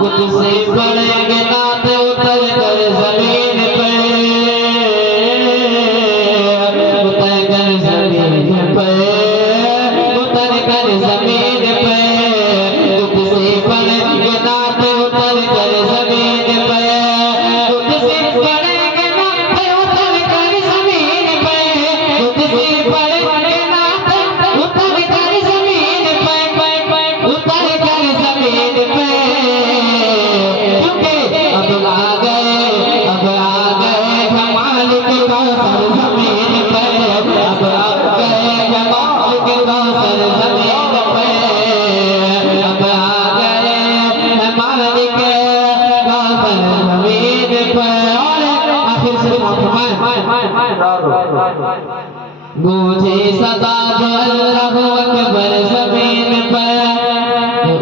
तुझसे पड़ेंगे नात उतर कर जमीन पे, उतर कर जमीन पे, उतर कर जमीन पे, तुझसे पड़ेंगे नात उतर कर जमीन पे, तुझसे पड़ेंगे नात उतर कर जमीन पे, तुझसे पड़ेंगे नात उतर कर जमीन पे, उतर कर जमीन पे। अब आ गए मालिक कौसर ज़मीन पे, अब आ गए मालिक कौसर ज़मीन पे, अब आ गए मालिक कौसर ज़मीन पे। और आखिर से गूंजे सदा जो अल्लाहु अकबर ज़मीन पर,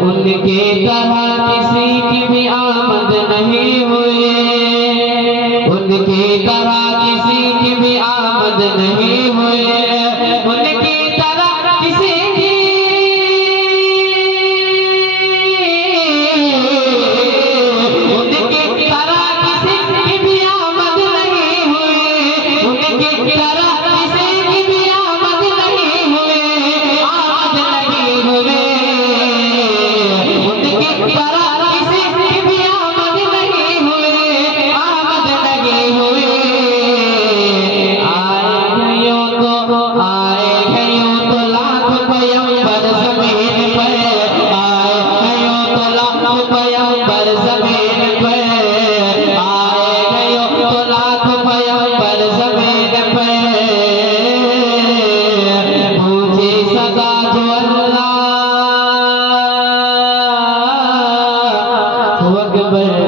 उनके तरह किसी की भी आमद नहीं हुई, उनकी तरह किसी की भी आमद नहीं हुई, उनकी तरह किसी की भी आमद नहीं हुई, उनकी तरह किसी की भी आमद नहीं हुई, आमद नहीं हुई, उनकी तरह किसी की भी आमद नहीं हुई, आमद नहीं हुई। आए गयो तो लाख पैगंबर ज़मीन पे, आए गयो तो लाख पैगंबर ज़मीन पे, आए गयो तो लाख पैगंबर ज़मीन पे। मुझे सदा जो अल्लाह अकबर